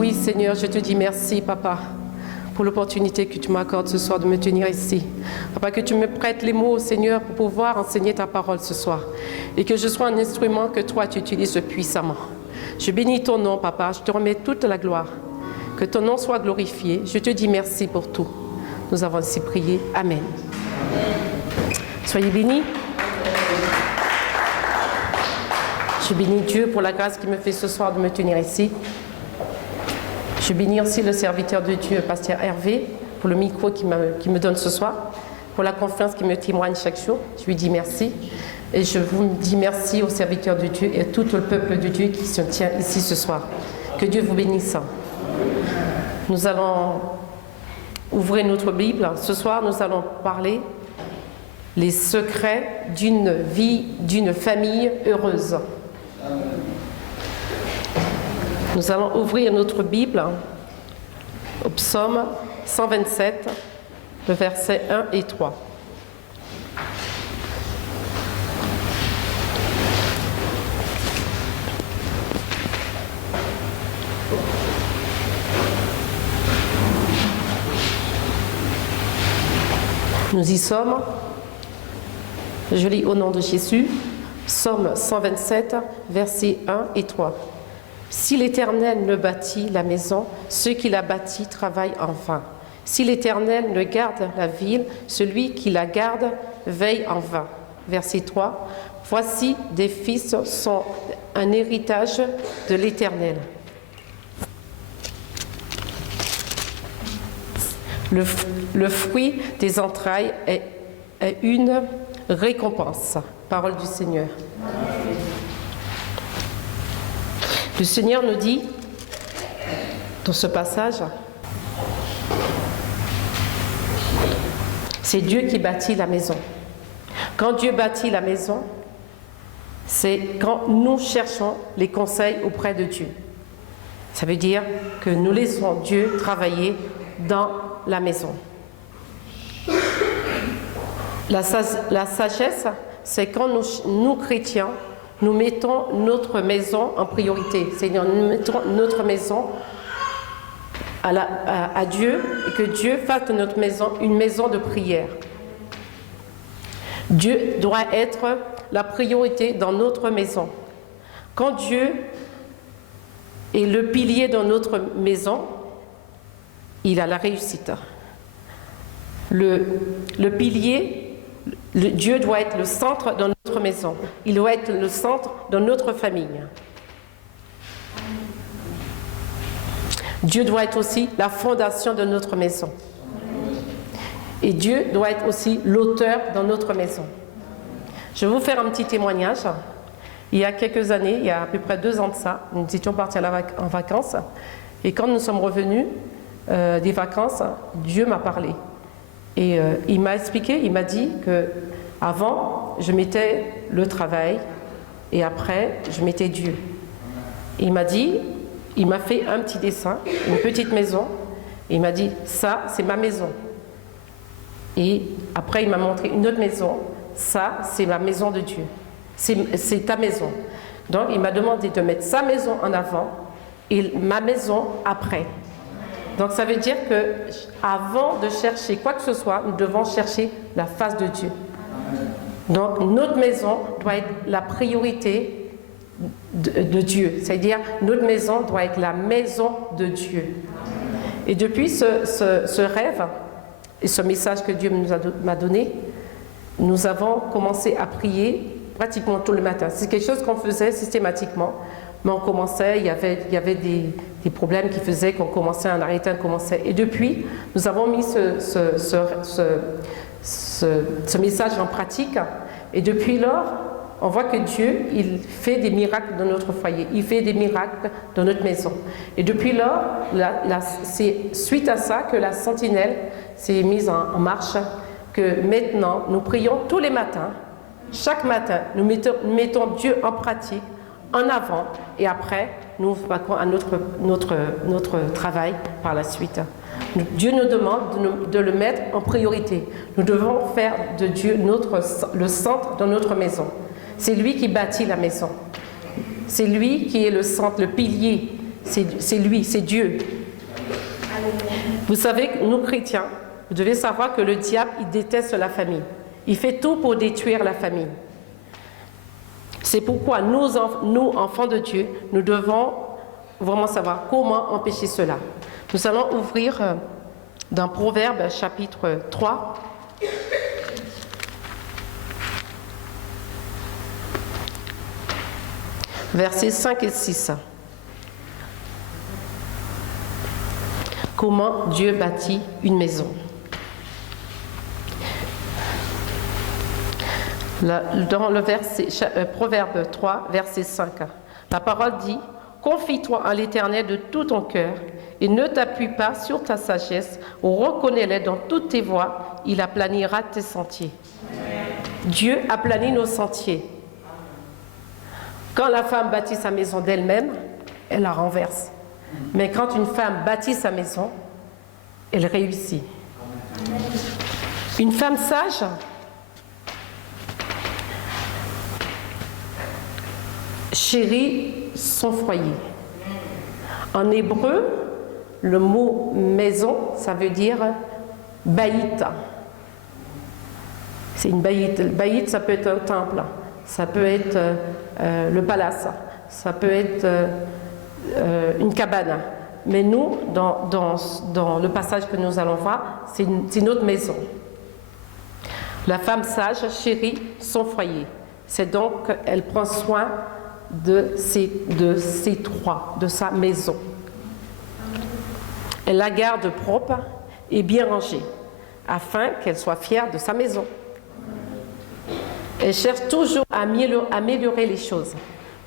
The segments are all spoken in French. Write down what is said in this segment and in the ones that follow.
Oui, Seigneur, je te dis merci, Papa, pour l'opportunité que tu m'accordes ce soir de me tenir ici. Papa, que tu me prêtes les mots, Seigneur, pour pouvoir enseigner ta parole ce soir. Et que je sois un instrument que toi, tu utilises puissamment. Je bénis ton nom, Papa. Je te remets toute la gloire. Que ton nom soit glorifié. Je te dis merci pour tout. Nous avons ainsi prié. Amen. Soyez bénis. Je bénis Dieu pour la grâce qu'il me fait ce soir de me tenir ici. Je bénis aussi le serviteur de Dieu, Pasteur Hervé, pour le micro qu'il me donne ce soir, pour la confiance qu'il me témoigne chaque jour. Je lui dis merci. Et je vous dis merci aux serviteurs de Dieu et à tout le peuple de Dieu qui se tient ici ce soir. Que Dieu vous bénisse. Nous allons ouvrir notre Bible. Ce soir, nous allons parler les secrets d'une vie, d'une famille heureuse. Nous allons ouvrir notre Bible au psaume 127, le verset 1 et 3. Nous y sommes. Je lis au nom de Jésus, psaume 127, versets 1 et 3. Si l'Éternel ne bâtit la maison, ceux qui la bâtissent travaillent en vain. Si l'Éternel ne garde la ville, celui qui la garde veille en vain. Verset 3. Voici des fils sont un héritage de l'Éternel. Le fruit des entrailles est une récompense. Parole du Seigneur. Le Seigneur nous dit, dans ce passage, c'est Dieu qui bâtit la maison. Quand Dieu bâtit la maison, c'est quand nous cherchons les conseils auprès de Dieu. Ça veut dire que nous laissons Dieu travailler dans la maison. La sagesse, c'est quand nous chrétiens, nous mettons notre maison en priorité. C'est-à-dire, nous mettons notre maison à Dieu et que Dieu fasse de notre maison une maison de prière. Dieu doit être la priorité dans notre maison. Quand Dieu est le pilier dans notre maison, il a la réussite. Le pilier, Dieu doit être le centre dans notre maison. Il doit être le centre dans notre famille. Dieu doit être aussi la fondation de notre maison. Et Dieu doit être aussi l'auteur dans notre maison. Je vais vous faire un petit témoignage. Il y a quelques années, il y a à peu près 2 ans de ça, nous étions partis en vacances. Et quand nous sommes revenus des vacances, Dieu m'a parlé. Et il m'a expliqué, il m'a dit que avant je mettais le travail et après je mettais Dieu. Il m'a dit, il m'a fait un petit dessin, une petite maison, et il m'a dit, ça c'est ma maison. Et après il m'a montré une autre maison, ça c'est ma maison de Dieu, c'est ta maison. Donc il m'a demandé de mettre sa maison en avant et ma maison après. Donc ça veut dire que avant de chercher quoi que ce soit, nous devons chercher la face de Dieu. Donc notre maison doit être la priorité de Dieu. C'est-à-dire notre maison doit être la maison de Dieu. Et depuis ce rêve et ce message que Dieu m'a donné, nous avons commencé à prier pratiquement tous les matins. C'est quelque chose qu'on faisait systématiquement. Mais on commençait, il y avait des problèmes qui faisaient qu'on commençait, on arrêtait, on commençait. Et depuis, nous avons mis ce message en pratique. Et depuis lors, on voit que Dieu, il fait des miracles dans notre foyer. Il fait des miracles dans notre maison. Et depuis lors, c'est suite à ça que la sentinelle s'est mise en marche. Que maintenant, nous prions tous les matins. Chaque matin, nous mettons Dieu en pratique, en avant, et après, nous vaquons à notre travail par la suite. Dieu nous demande de le mettre en priorité. Nous devons faire de Dieu le centre de notre maison. C'est lui qui bâtit la maison. C'est lui qui est le centre, le pilier. C'est lui, c'est Dieu. Vous savez, nous chrétiens, vous devez savoir que le diable, il déteste la famille. Il fait tout pour détruire la famille. C'est pourquoi nous, enfants de Dieu, nous devons vraiment savoir comment empêcher cela. Nous allons ouvrir dans Proverbes chapitre 3. Versets 5 et 6. Comment Dieu bâtit une maison. Dans le Proverbe 3, verset 5, la parole dit « Confie-toi en l'Éternel de tout ton cœur et ne t'appuie pas sur ta sagesse, reconnais-le dans toutes tes voies, il aplanira tes sentiers. » Dieu aplanit nos sentiers. Quand la femme bâtit sa maison d'elle-même, elle la renverse. Mais quand une femme bâtit sa maison, elle réussit. Une femme sage chérit son foyer. En hébreu, le mot maison, ça veut dire baït. C'est une baït. Le baït, ça peut être un temple, ça peut être le palace, ça peut être une cabane. Mais nous, dans le passage que nous allons voir, c'est notre maison. La femme sage chérit son foyer. C'est donc elle prend soin de sa maison. Elle la garde propre et bien rangée, afin qu'elle soit fière de sa maison. Elle cherche toujours à améliorer les choses.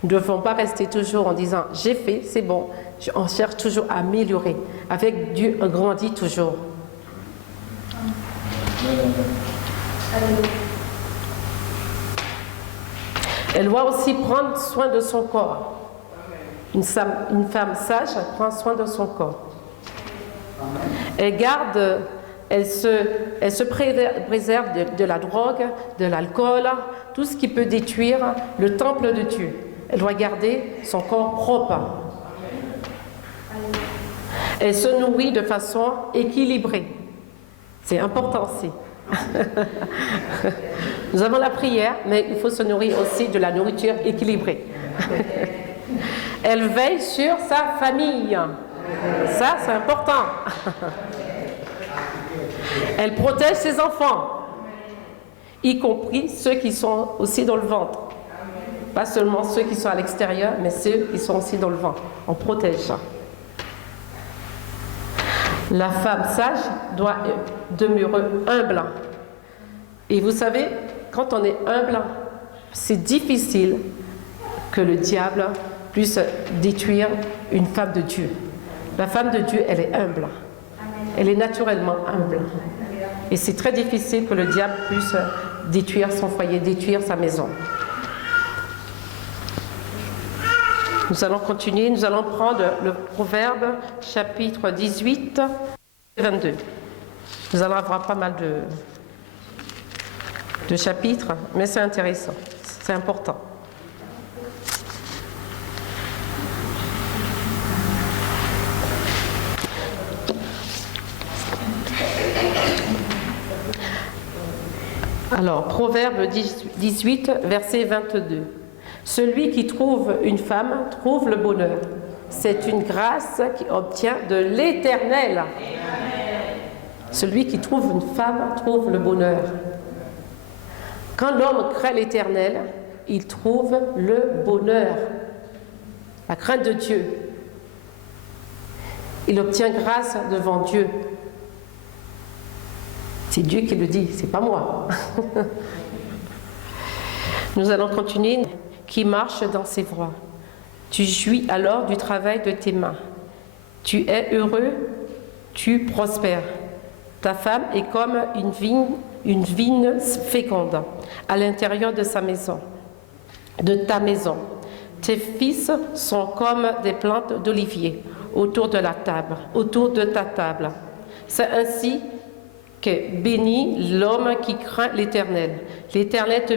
Nous ne devons pas rester toujours en disant « j'ai fait, c'est bon ». On cherche toujours à améliorer. Avec Dieu, on grandit toujours. Elle doit aussi prendre soin de son corps. Une femme sage prend soin de son corps. Elle se préserve de la drogue, de l'alcool, tout ce qui peut détruire le temple de Dieu. Elle doit garder son corps propre. Elle se nourrit de façon équilibrée. C'est important aussi. Nous avons la prière, mais il faut se nourrir aussi de la nourriture équilibrée. Elle veille sur sa famille. Ça, c'est important. Elle protège ses enfants, y compris ceux qui sont aussi dans le ventre. Pas seulement ceux qui sont à l'extérieur, mais ceux qui sont aussi dans le ventre. On protège ça. La femme sage doit demeurer humble. Et vous savez, quand on est humble, c'est difficile que le diable puisse détruire une femme de Dieu. La femme de Dieu, elle est humble. Elle est naturellement humble. Et c'est très difficile que le diable puisse détruire son foyer, détruire sa maison. Nous allons continuer, nous allons prendre le Proverbe, chapitre 18, 22. Nous allons avoir pas mal de chapitres, mais c'est intéressant, c'est important. Alors, Proverbe 18, verset 22. Celui qui trouve une femme trouve le bonheur. C'est une grâce qu'il obtient de l'Éternel. Celui qui trouve une femme trouve le bonheur. Quand l'homme craint l'Éternel, il trouve le bonheur. La crainte de Dieu. Il obtient grâce devant Dieu. C'est Dieu qui le dit, c'est pas moi. Nous allons continuer. Qui marche dans ses voies. Tu jouis alors du travail de tes mains. Tu es heureux, tu prospères. Ta femme est comme une vigne féconde à l'intérieur de sa maison, de ta maison. Tes fils sont comme des plantes d'olivier autour de ta table. C'est ainsi que bénit l'homme qui craint l'Éternel. L'Éternel te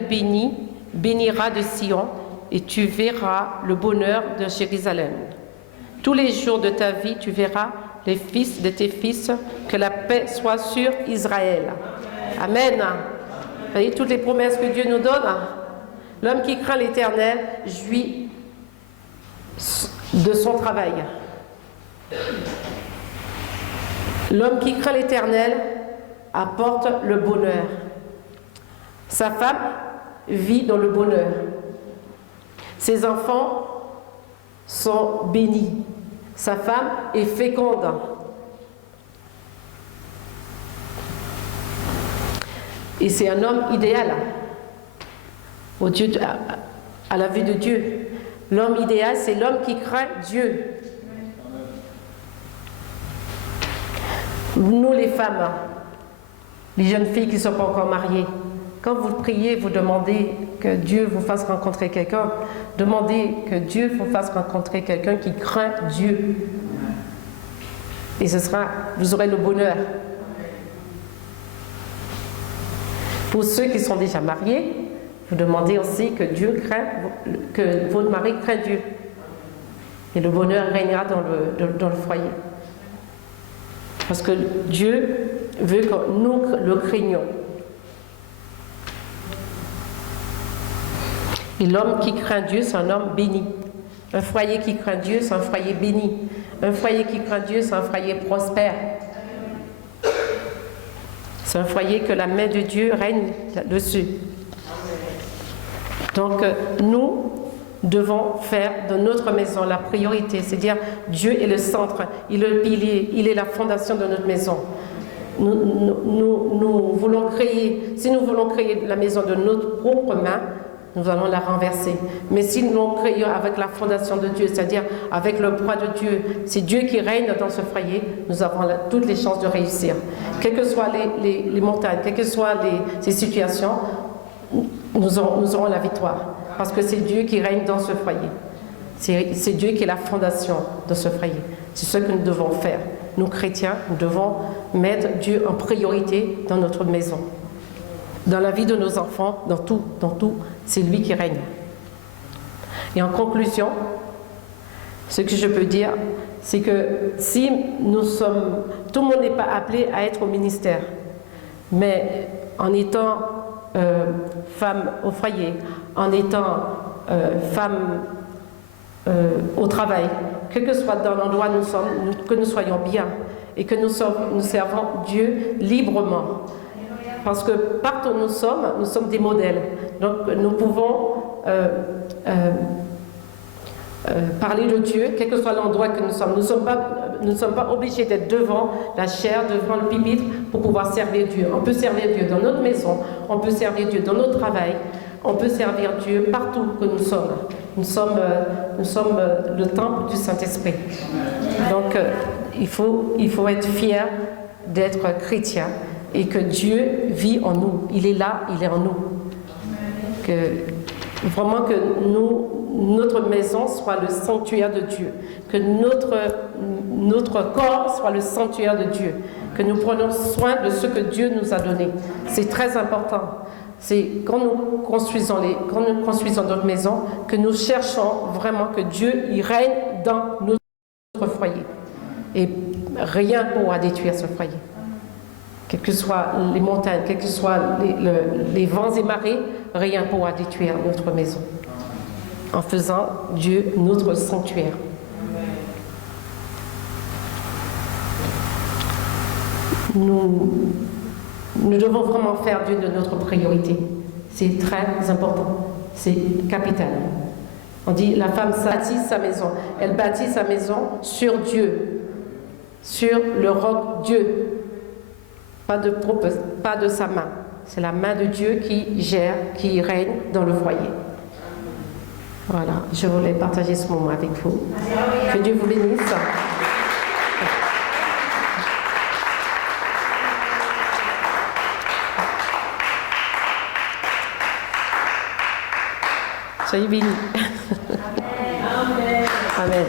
bénira de Sion, et tu verras le bonheur de Jérusalem. Tous les jours de ta vie, tu verras les fils de tes fils, que la paix soit sur Israël. Amen. Vous voyez toutes les promesses que Dieu nous donne. L'homme qui craint l'Éternel jouit de son travail. L'homme qui craint l'Éternel apporte le bonheur. Sa femme vit dans le bonheur. Ses enfants sont bénis. Sa femme est féconde. Et c'est un homme idéal à la vue de Dieu. L'homme idéal, c'est l'homme qui craint Dieu. Nous les femmes, les jeunes filles qui ne sont pas encore mariées, quand vous priez, vous demandez que Dieu vous fasse rencontrer quelqu'un, demandez que Dieu vous fasse rencontrer quelqu'un qui craint Dieu. Et vous aurez le bonheur. Pour ceux qui sont déjà mariés, vous demandez aussi que que votre mari craint Dieu. Et le bonheur régnera dans le foyer. Parce que Dieu veut que nous le craignions. Et l'homme qui craint Dieu, c'est un homme béni. Un foyer qui craint Dieu, c'est un foyer béni. Un foyer qui craint Dieu, c'est un foyer prospère. C'est un foyer que la main de Dieu règne dessus. Donc, nous devons faire de notre maison la priorité. C'est-à-dire, Dieu est le centre, il est le pilier, il est la fondation de notre maison. Nous voulons créer, si nous voulons créer la maison de notre propre main, nous allons la renverser. Mais si nous nous créons avec la fondation de Dieu, c'est-à-dire avec le bras de Dieu, c'est Dieu qui règne dans ce foyer, nous avons toutes les chances de réussir. Quelles que soient les montagnes, quelles que soient ces situations, nous aurons la victoire. Parce que c'est Dieu qui règne dans ce foyer. C'est Dieu qui est la fondation de ce foyer. C'est ce que nous devons faire. Nous, chrétiens, nous devons mettre Dieu en priorité dans notre maison. Dans la vie de nos enfants, dans tout, c'est lui qui règne. Et en conclusion, ce que je peux dire, c'est que si tout le monde n'est pas appelé à être au ministère, mais en étant femme au foyer, en étant femme au travail, quel que soit dans l'endroit où nous sommes, que nous soyons bien et que nous servons Dieu librement. Parce que partout où nous sommes des modèles. Donc nous pouvons parler de Dieu, quel que soit l'endroit que nous sommes. Nous ne sommes pas obligés d'être devant la chaire, devant le pupitre pour pouvoir servir Dieu. On peut servir Dieu dans notre maison, on peut servir Dieu dans notre travail, on peut servir Dieu partout que nous sommes. Nous sommes le temple du Saint-Esprit. Donc il faut être fier d'être chrétien. Et que Dieu vit en nous. Il est là, il est en nous. Vraiment que notre maison soit le sanctuaire de Dieu. Que notre corps soit le sanctuaire de Dieu. Que nous prenions soin de ce que Dieu nous a donné. C'est très important. C'est quand nous construisons notre maison, que nous cherchons vraiment que Dieu y règne dans notre foyer. Et rien ne pourra détruire ce foyer. Quelles que soient les montagnes, quels que soient les vents et marées, rien ne pourra détruire notre maison. En faisant Dieu notre sanctuaire. Nous devons vraiment faire Dieu de notre priorité. C'est très important. C'est capital. On dit la femme bâtit sa maison. Elle bâtit sa maison sur Dieu. Sur le roc Dieu. Pas de sa main. C'est la main de Dieu qui gère, qui règne dans le foyer. Voilà, je voulais partager ce moment avec vous. Que Dieu vous bénisse. Soyez bénis. Amen. Amen.